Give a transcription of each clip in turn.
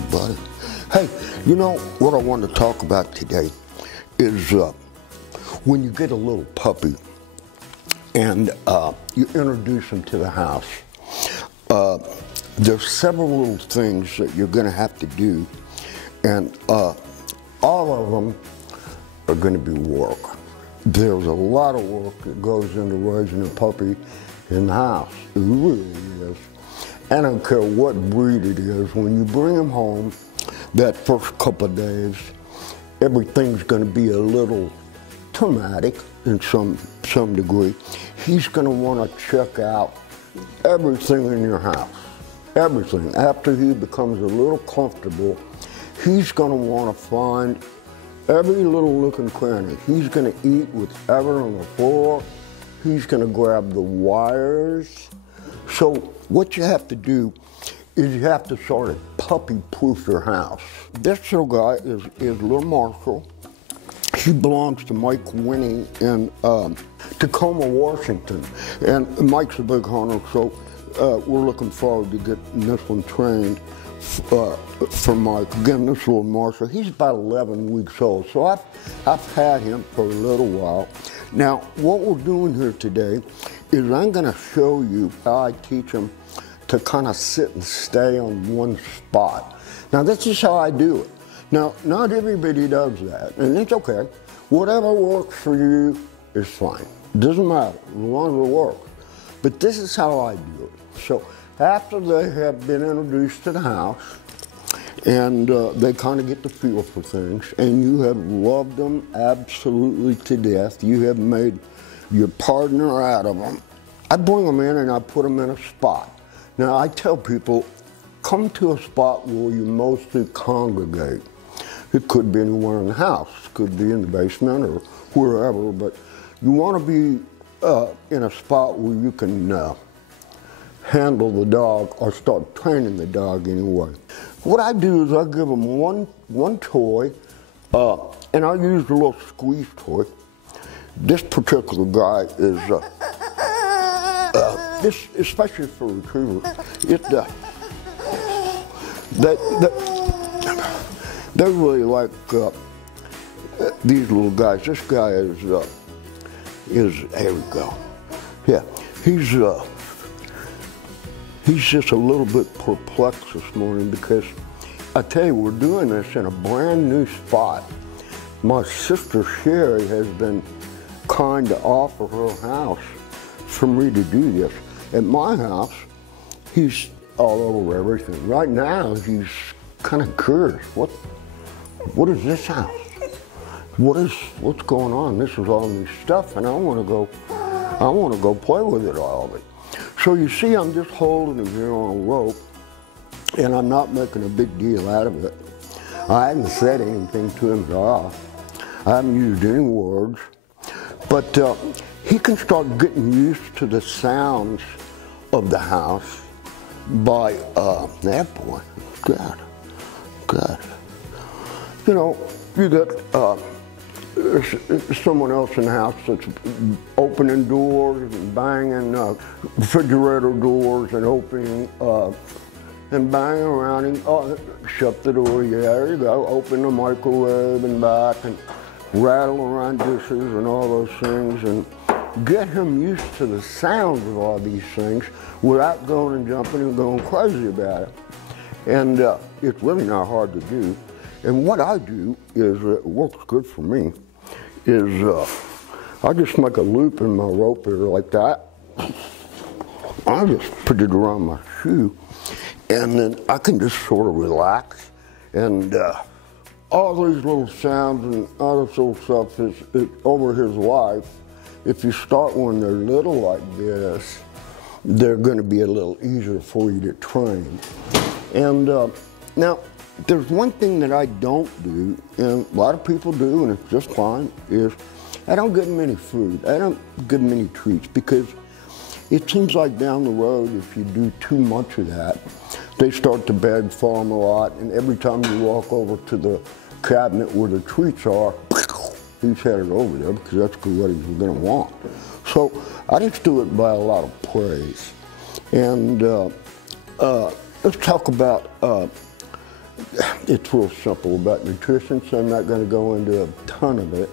my buddy. Hey, you know what I want to talk about today is when you get a little puppy and you introduce him to the house. There's several little things that you're going to have to do, and all of them are going to be work. There's a lot of work that goes into raising a puppy in the house. It really is. I don't care what breed it is. When you bring him home, that first couple of days, everything's going to be a little traumatic in some degree. He's going to want to check out everything in your house. Everything. After he becomes a little comfortable, he's going to want to find every little nook and cranny. He's going to eat whatever on the floor. He's going to grab the wires. So what you have to do is you have to sort of puppy-proof your house. This little guy is little Marshall. He belongs to Mike Winnie in Tacoma, Washington. And Mike's a big hunter, so we're looking forward to getting this one trained for Mike. Again, this little Marshall, he's about 11 weeks old, so I've had him for a little while. Now, what we're doing here today is I'm going to show you how I teach him to kind of sit and stay on one spot. Now, this is how I do it. Now, not everybody does that, and it's okay. Whatever works for you is fine. It doesn't matter, as long as it works. But this is how I do it. So after they have been introduced to the house, and they kind of get the feel for things, and you have loved them absolutely to death, you have made your partner out of them, I bring them in and I put them in a spot. Now I tell people, come to a spot where you mostly congregate. It could be anywhere in the house, it could be in the basement or wherever, but you want to be in a spot where you can handle the dog or start training the dog anyway. What I do is I give them one toy, and I use a little squeeze toy. This particular guy is, this especially for retrievers, they really like these little guys. This guy is there we go. Yeah, he's just a little bit perplexed this morning because I tell you, we're doing this in a brand new spot. My sister Sherry has been kind to offer her house for me to do this. At my house, he's all over everything. Right now, he's kind of curious. What is this house? What's going on? This is all new stuff, and I want to go play with it all of it. So you see, I'm just holding him here on a rope, and I'm not making a big deal out of it. I haven't said anything to him at all. I haven't used any words, but he can start getting used to the sounds of the house by that boy. Good. You know, you got someone else in the house that's opening doors and banging refrigerator doors and opening and banging around and shut the door. Yeah, there you go. Open the microwave and back and rattle around dishes and all those things and get him used to the sounds of all these things without going and jumping and going crazy about it. And it's really not hard to do. And what I do is, it works good for me, is I just make a loop in my rope here like that. I just put it around my shoe, and then I can just sort of relax. And all these little sounds and all this little stuff is over his life. If you start when they're little like this, they're going to be a little easier for you to train. And now, there's one thing that I don't do, and a lot of people do, and it's just fine, is I don't give them any food. I don't give them any treats, because it seems like down the road, if you do too much of that, they start to beg for them a lot, and every time you walk over to the cabinet where the treats are, he's headed over there because that's what he's going to want. So I just do it by a lot of praise. And let's talk about it's real simple about nutrition, so I'm not going to go into a ton of it.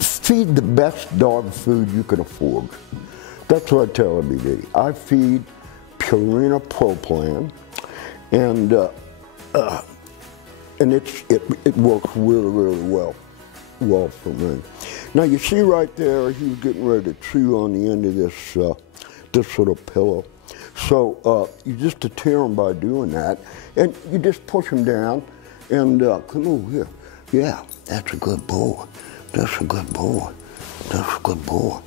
Feed the best dog food you can afford. That's what I tell everybody. I feed Purina Pro Plan, and it works really well for me. Now you see right there, he's getting ready to chew on the end of this little pillow. So you just deter him by doing that, and you just push him down, and come over here. Yeah, that's a good boy. That's a good boy. That's a good boy.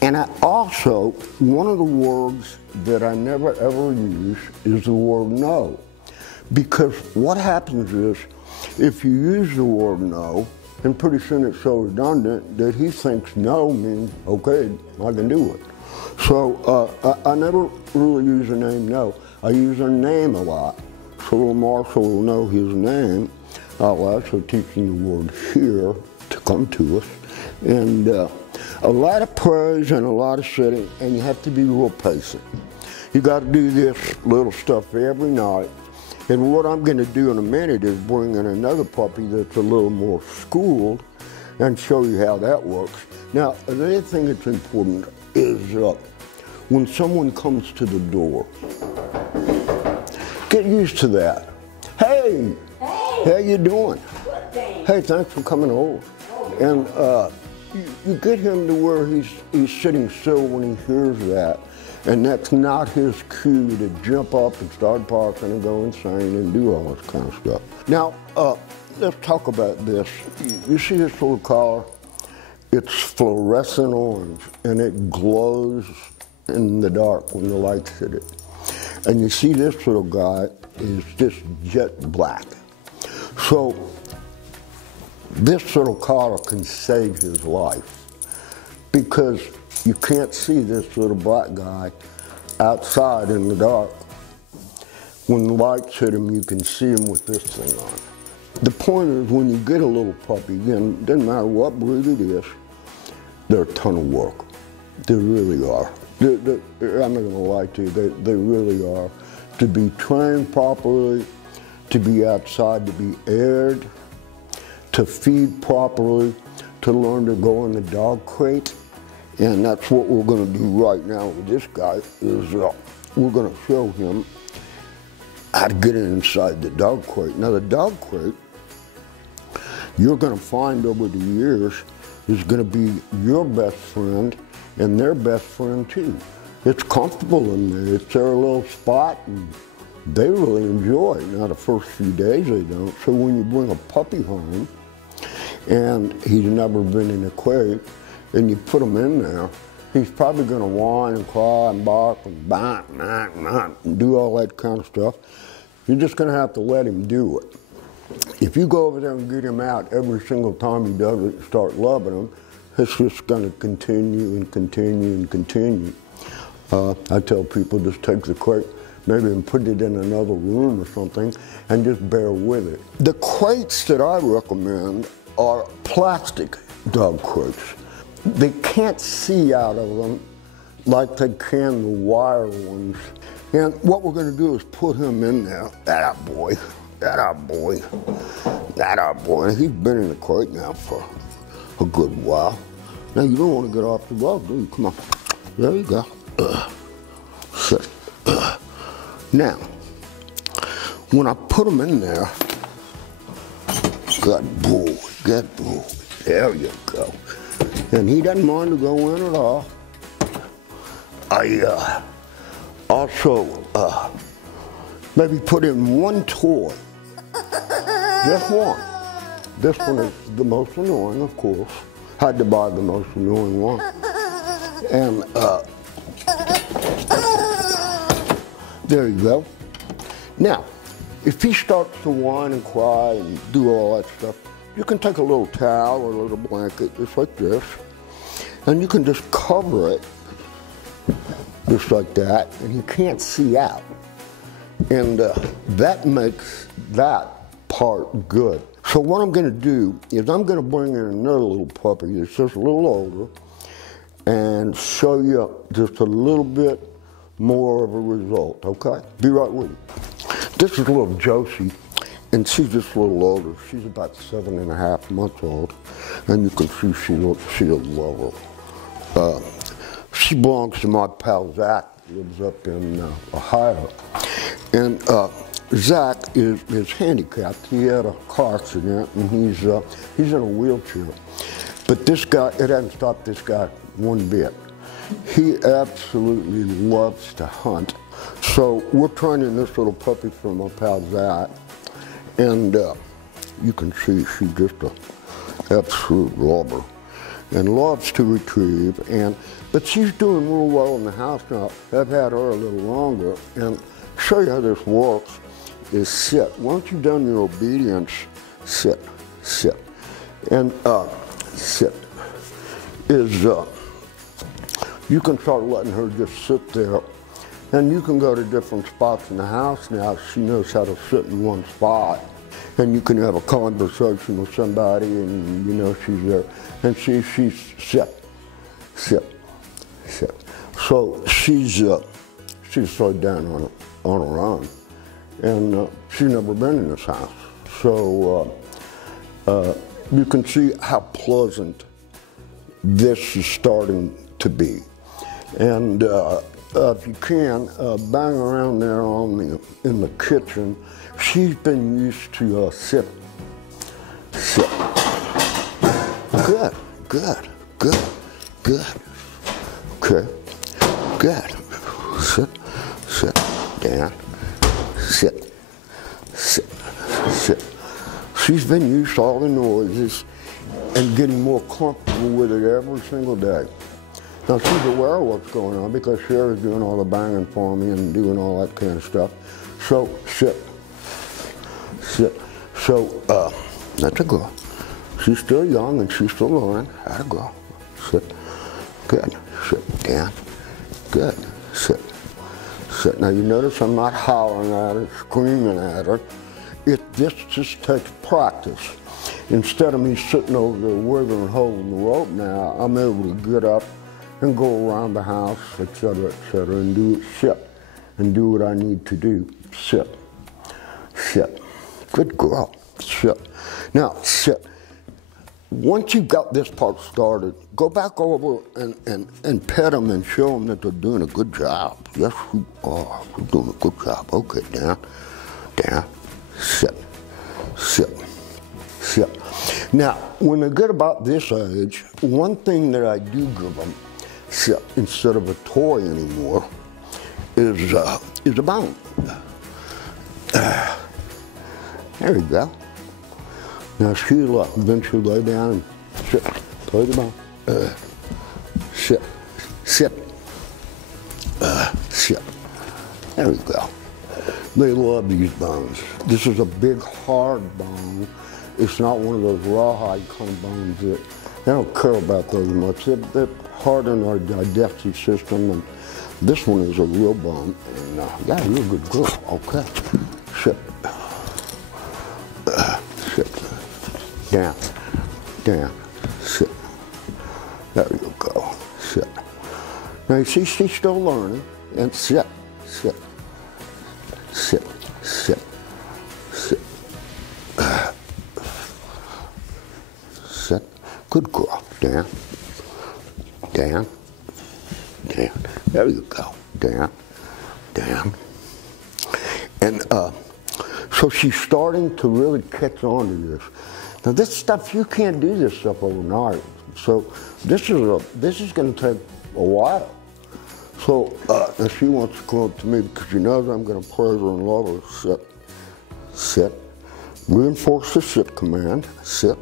And I also, one of the words that I never ever use is the word no. Because what happens is, if you use the word no, and pretty soon it's so redundant that he thinks no means, okay, I can do it. So I never really use the name no. I use their name a lot. So little Marshall will know his name. I'll also teach him the word here to come to us. And a lot of praise and a lot of sitting, and you have to be real patient. You got to do this little stuff every night. And what I'm going to do in a minute is bring in another puppy that's a little more schooled and show you how that works. Now, another thing that's important is when someone comes to the door, get used to that. Hey, how you doing? Hey, thanks for coming over. And you get him to where he's sitting still when he hears that. And that's not his cue to jump up and start barking and go insane and do all this kind of stuff. Now, let's talk about this. You see this little collar? It's fluorescent orange, and it glows in the dark when the lights hit it. And you see this little guy is just jet black. So this little collar can save his life, because you can't see this little black guy outside in the dark. When the lights hit him, you can see him with this thing on. The point is, when you get a little puppy, again, doesn't matter what breed it is, they're a ton of work. They really are. I'm not gonna lie to you, they really are. To be trained properly, to be outside, to be aired, to feed properly, to learn to go in the dog crate. And that's what we're going to do right now with this guy, is we're going to show him how to get inside the dog crate. Now the dog crate, you're going to find over the years, is going to be your best friend and their best friend too. It's comfortable in there. It's their little spot, and they really enjoy it. Now the first few days they don't. So when you bring a puppy home and he's never been in a crate, and you put him in there, he's probably going to whine and cry and bark and bite and do all that kind of stuff. You're just going to have to let him do it. If you go over there and get him out every single time he does it, start loving him, it's just going to continue and continue and continue. I tell people, just take the crate, maybe and put it in another room or something, and just bear with it. The crates that I recommend are plastic dog crates. They can't see out of them like they can the wire ones. And what we're going to do is put him in there. That boy, that boy, that boy. He's been in the crate now for a good while. Now you don't want to get off the rug, do you? Come on. There you go. Sit. Now, when I put him in there, good boy, good boy. There you go. And he doesn't mind to go in at all. I also maybe put in one toy, just one. This one is the most annoying, of course. Had to buy the most annoying one. And there you go. Now, if he starts to whine and cry and do all that stuff, you can take a little towel or a little blanket, just like this, and you can just cover it, just like that, and he can't see out. And that makes that part good. So what I'm going to do is I'm going to bring in another little puppy that's just a little older and show you just a little bit more of a result, okay? Be right with you. This is little Josie, and she's just a little older. She's about 7.5 months old, and you can see she's a lover. She belongs to my pal Zach, lives up in Ohio, and Zach is handicapped. He had a car accident, and he's in a wheelchair. But this guy, it hasn't stopped this guy one bit. He absolutely loves to hunt. So we're training this little puppy from my pal Zach, and you can see she's just an absolute lover and loves to retrieve. But she's doing real well in the house now. I've had her a little longer, and show you how this works is sit. Once you've done your obedience, sit, and sit is you can start letting her just sit there. And you can go to different spots in the house now. She knows how to sit in one spot. And you can have a conversation with somebody and you know she's there. And she's sit. So she's slowed down on her own. And she's never been in this house. So you can see how pleasant this is starting to be. And if you can, bang around there in the kitchen. She's been used to sit. Good. Okay, good. Sit, down, sit. She's been used to all the noises and getting more comfortable with it every single day. Now she's aware of what's going on because Sherry's doing all the banging for me and doing all that kind of stuff. So sit. So that's a girl. She's still young and she's still learning how to go. Sit. Good. Sit down. Good. Sit. Now you notice I'm not howling at her, screaming at her. This just takes practice. Instead of me sitting over there with her and holding the rope now, I'm able to get up and go around the house, etc., and do it, sit, and do what I need to do. Sit. Good girl. Sit. Now, sit. Once you've got this part started, go back over and pet them and show them that they're doing a good job. Yes, you are. You're doing a good job. Okay, down, sit. Now, when they get about this age, one thing that I do give them, sit, instead of a toy anymore, is a bone. There you go. Now then she'll lay down and sit, play the bone. Sit. There we go. They love these bones. This is a big, hard bone. It's not one of those rawhide kind of bones that they don't care about those much. They're hard in our digestive system, and this one is a real bone. And yeah, you're a good girl. Okay, sit. Down, sit. There you go, sit. Now you see she's still learning, and sit. Sit. Good girl. Down. There you go. Down. And so she's starting to really catch on to this. Now this stuff, you can't do this stuff overnight. So this is going to take a while. So and she wants to come up to me because she knows I'm going to praise her and love her. Sit. Reinforce the sit command. Sit.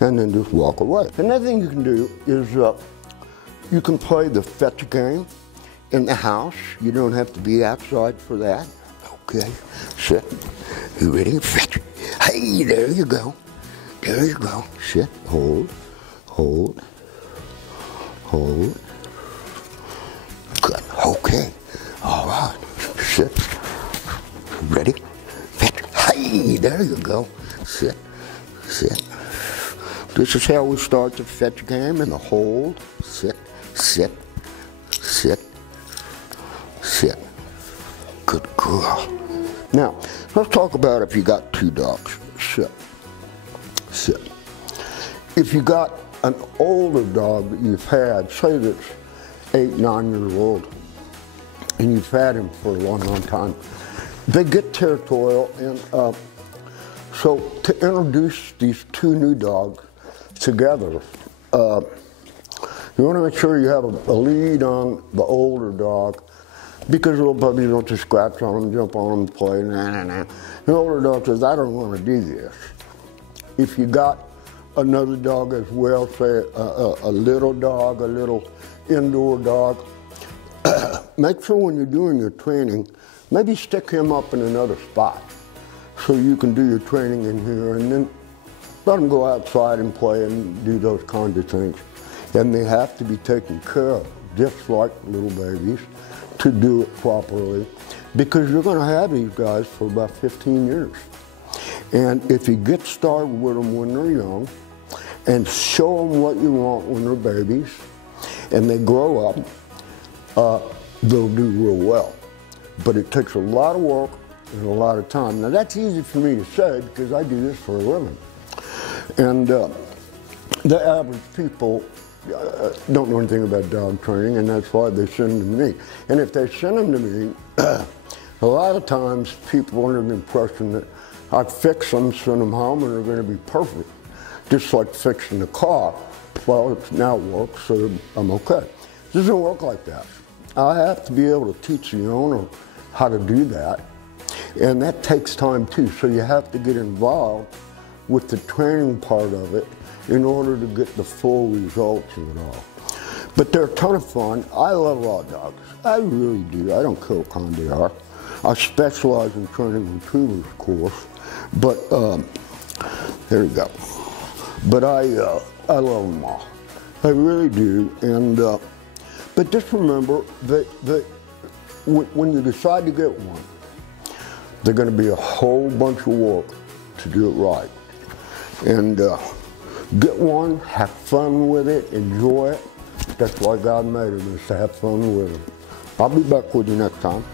And then just walk away. Another thing you can do is you can play the fetch game in the house. You don't have to be outside for that. Okay, sit. You ready? Fetch. Hey, there you go. Sit. Hold. Good. Okay. All right. Sit. Ready? Fetch. Hey, there you go. Sit. This is how we start the fetch game, and the hold. Sit. Good girl. Now, let's talk about if you got two dogs. Sit. Sit. If you got an older dog that you've had, say that's 8, 9 years old, and you've had him for a long, long time, they get territorial, and so to introduce these two new dogs together, you want to make sure you have a lead on the older dog, because little puppies don't just scratch on them, jump on them, play, nah. The older dog says, I don't want to do this. If you got another dog as well, say a little dog, a little indoor dog, make sure when you're doing your training, maybe stick him up in another spot so you can do your training in here, and then let him go outside and play and do those kinds of things. And they have to be taken care of, just like little babies, to do it properly, because you're going to have these guys for about 15 years. And if you get started with them when they're young and show them what you want when they're babies and they grow up, they'll do real well. But it takes a lot of work and a lot of time. Now that's easy for me to say because I do this for a living. And the average people don't know anything about dog training, and that's why they send them to me. And if they send them to me, a lot of times people are under the impression that I fix them, send them home, and they're going to be perfect. Just like fixing the car. Well, it now works, so I'm okay. It doesn't work like that. I have to be able to teach the owner how to do that, and that takes time too. So you have to get involved with the training part of it in order to get the full results of it all. But they're a ton of fun. I love raw dogs. I really do. I don't care what kind they are. I specialize in training retrievers, of course. But there you go. But I love them all. I really do. And but just remember that when you decide to get one, there's going to be a whole bunch of work to do it right. And get one, have fun with it, enjoy it. That's why God made them, is to have fun with them. I'll be back with you next time.